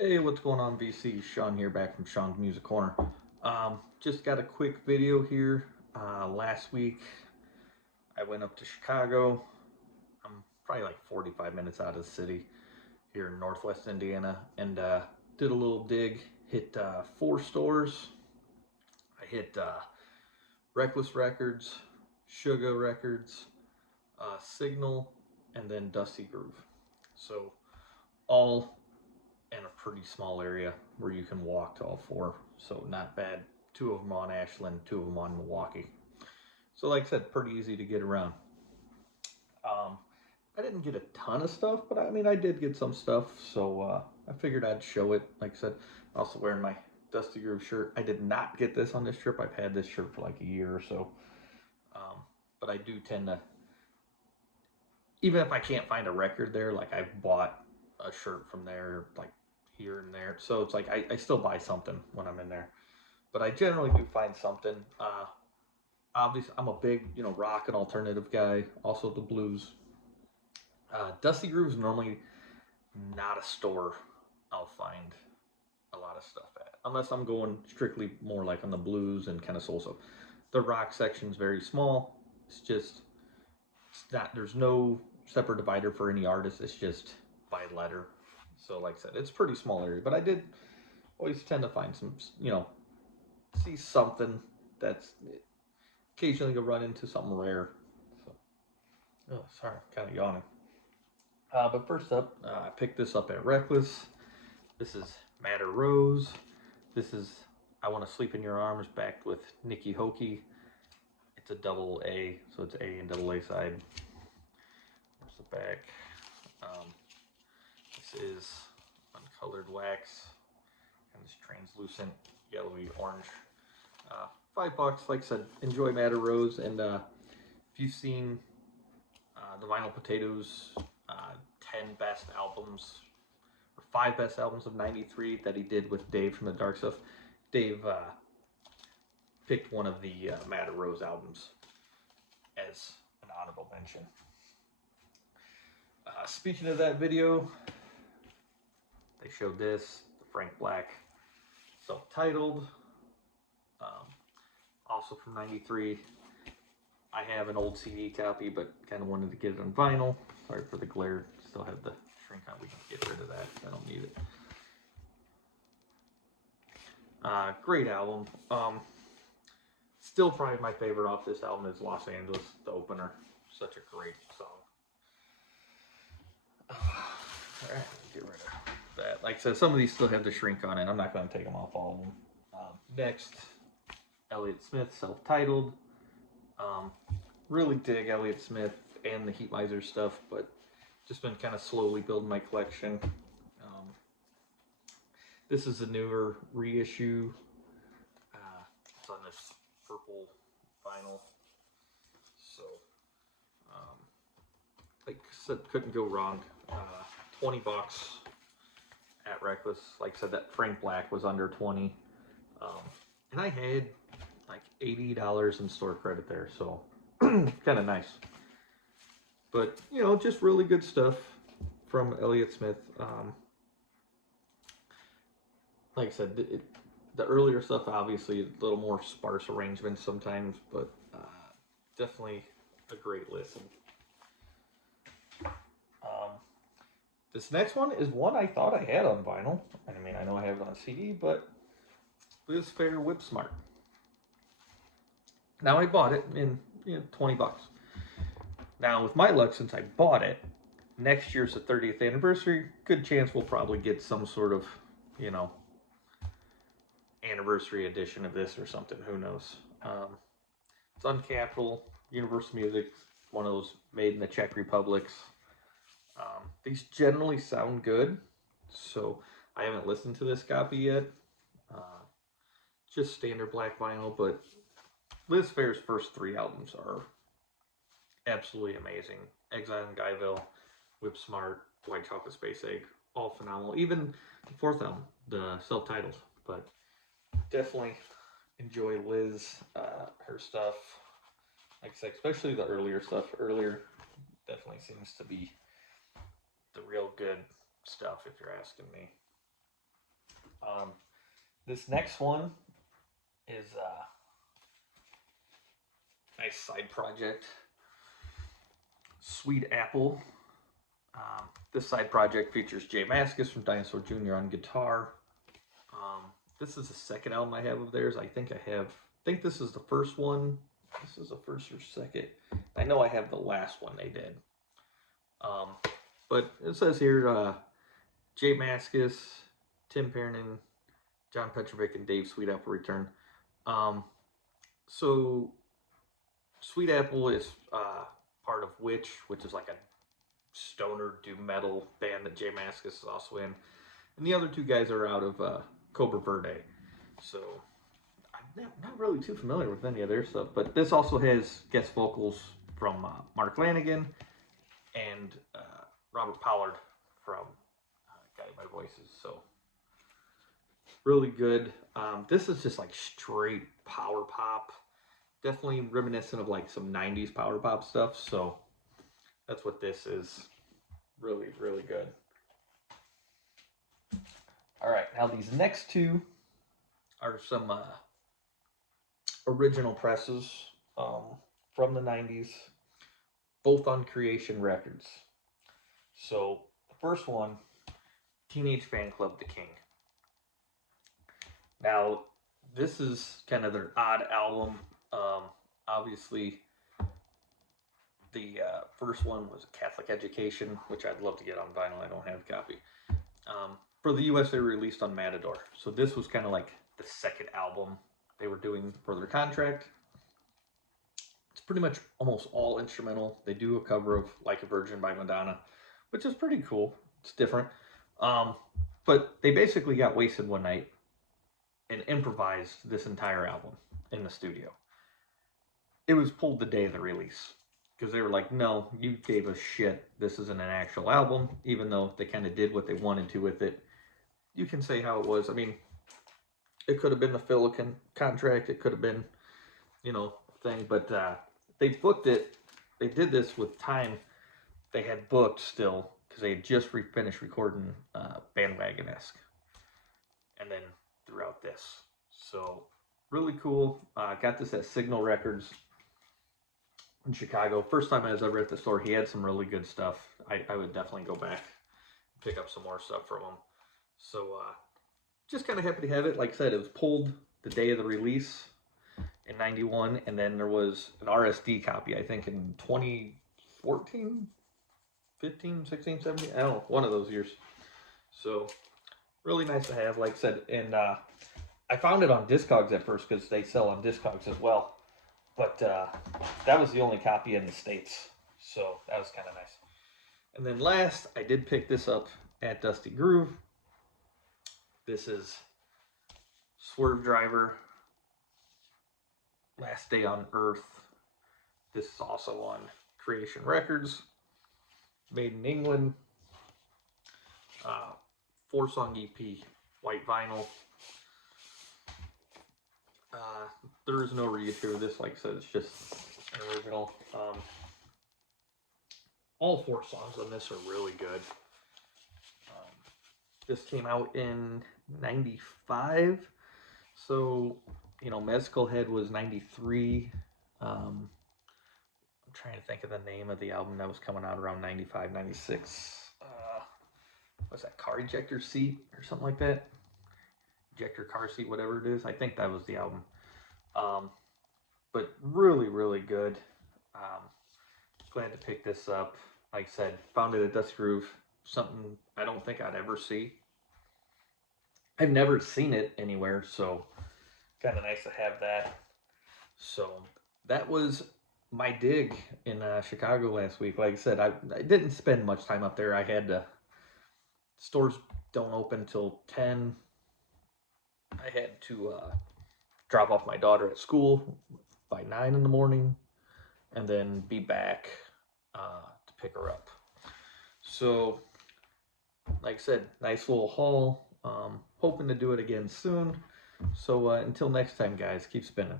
Hey, what's going on, VC? Sean here, back from Sean's Music Corner. Just got a quick video here. Last week, I went up to Chicago. I'm probably like 45 minutes out of the city here in Northwest Indiana, and did a little dig. Hit four stores. I hit Reckless Records, Sugar Records, Signal, and then Dusty Groove. So all in a pretty small area where you can walk to all four. So not bad. Two of them on Ashland, two of them on Milwaukee. So like I said, pretty easy to get around. Um, I didn't get a ton of stuff, but I mean I did get some stuff. So I figured I'd show it. Like I said, also wearing my Dusty Groove shirt. I did not get this on this trip. I've had this shirt for like a year or so. Um, but I do tend to, even if I can't find a record there, like I've bought a shirt from there, like here and there. So it's like I still buy something when I'm in there. But I generally do find something. Obviously, I'm a big, rock and alternative guy. Also the blues. Dusty Groove's normally not a store I'll find a lot of stuff at, unless I'm going strictly more like on the blues and kind of soul. So the rock section's very small. It's just it's not. There's no separate divider for any artist. It's just by letter. So like I said, it's a pretty small area. But I did always tend to find some, see something that's occasionally you'll run into something rare. So, oh, sorry, kind of yawning. But first up, I picked this up at Reckless. This is Madder Rose. This is I Want to Sleep in Your Arms, backed with Nikki Hokey. It's a double A, so it's A and double A side. There's the back. Um, this is uncolored wax, and this translucent yellowy orange. $5, like I said, enjoy Madder Rose. And if you've seen the Vinyl Potatoes 10 best albums, or 5 best albums of 93 that he did with Dave from the Dark Stuff, Dave picked one of the Madder Rose albums as an honorable mention. Speaking of that video, they showed this, the Frank Black self-titled, also from 93. I have an old CD copy, but kind of wanted to get it on vinyl. Sorry for the glare. Still have the shrink on. We can get rid of that. I don't need it. Great album. Still probably my favorite off this album is Los Angeles, the opener. Such a great song. Alright, get rid of that. Like I said, some of these still have the shrink on it. I'm not going to take them off all of them. Next, Elliot Smith, self-titled. Really dig Elliot Smith and the Heat Miser stuff, but just been kind of slowly building my collection. This is a newer reissue. It's on this purple vinyl. So, like I said, couldn't go wrong. $20 at Reckless. Like I said, that Frank Black was under 20. And I had like $80 in store credit there, so kind of nice. But, just really good stuff from Elliot Smith. Like I said, the earlier stuff, obviously, a little more sparse arrangements sometimes, but definitely a great listen. This next one is one I thought I had on vinyl. I mean, I know I have it on CD, but Liz Phair Whip Smart. Now I bought it in $20. Now with my luck, since I bought it, next year's the 30th anniversary. Good chance we'll probably get some sort of, anniversary edition of this or something. Who knows? It's Uncapitol, Universal Music, one of those made in the Czech Republics. These generally sound good, so I haven't listened to this copy yet. Just standard black vinyl, but Liz Phair's first 3 albums are absolutely amazing. Exile in Guyville, Whip Smart, White Chocolate Space Egg, all phenomenal. Even the 4th album, the self-titled, but definitely enjoy Liz, her stuff. Like I said, especially the earlier stuff. Earlier definitely seems to be the real good stuff, if you're asking me. This next one is a nice side project. Sweet Apple. This side project features Jay Mascis from Dinosaur Jr. on guitar. This is the second album I have of theirs. I think this is the first one. This is the first or second. I know I have the last one they did. But it says here, Jay Mascis, Tim Perrin, John Petrovic, and Dave Sweet Apple return. So Sweet Apple is part of which is like a stoner doom metal band that Jay Mascis is also in, and the other two guys are out of Cobra Verde. So I'm not really too familiar with any of their stuff, but this also has guest vocals from Mark Lanigan and Robert Pollard from Guided by Voices. So really good. This is just like straight power pop, definitely reminiscent of like some 90s power pop stuff. So that's what this is. Really, really good. All right, now these next two are some original presses from the 90s, both on Creation Records. So the first one, Teenage Fan Club The King. Now, this is kind of their odd album. Obviously, the first one was Catholic Education, which I'd love to get on vinyl. I don't have a copy. For the US, they were released on Matador. So this was kind of like the second album they were doing for their contract. It's pretty much almost all instrumental. They do a cover of Like a Virgin by Madonna, which is pretty cool. It's different. But they basically got wasted one night and improvised this entire album in the studio. It was pulled the day of the release because they were like, no, you gave us shit. This isn't an actual album, even though they kind of did what they wanted to with it. You can say how it was. I mean, it could have been the Phil contract. It could have been, thing. But they booked it. They did this with time they had booked still because they had just finished recording Bandwagon-esque. And then throughout this. So really cool. Got this at Signal Records in Chicago. First time I was ever at the store. He had some really good stuff. I would definitely go back and pick up some more stuff from him. So just kind of happy to have it. Like I said, it was pulled the day of the release in 91, and then there was an RSD copy, I think, in 2014, 15, 16, 17, I don't know, one of those years. So really nice to have, like I said. And I found it on Discogs at first because they sell on Discogs as well. But that was the only copy in the States. So that was kind of nice. And then last, I did pick this up at Dusty Groove. This is Swervedriver, Last Day on Earth. This is also on Creation Records. Made in England. 4-song EP, white vinyl. There is no reissue of this, like I said, it's just an original. All 4 songs on this are really good. This came out in 95, so, Mezcal Head was 93. I'm trying to think of the name of the album that was coming out around 95, 96. What's that, Car Ejector Seat or something like that? Ejector Car Seat, whatever it is. I think that was the album. But really, really good. Glad to pick this up. Like I said, found it at Dusty Groove. Something I don't think I'd ever see. I've never seen it anywhere, so kind of nice to have that. So that was my dig in Chicago last week. Like I said, I didn't spend much time up there. I had to, stores don't open till 10. I had to drop off my daughter at school by 9 in the morning and then be back to pick her up. So, like I said, nice little haul. Hoping to do it again soon. So until next time, guys, keep spinning.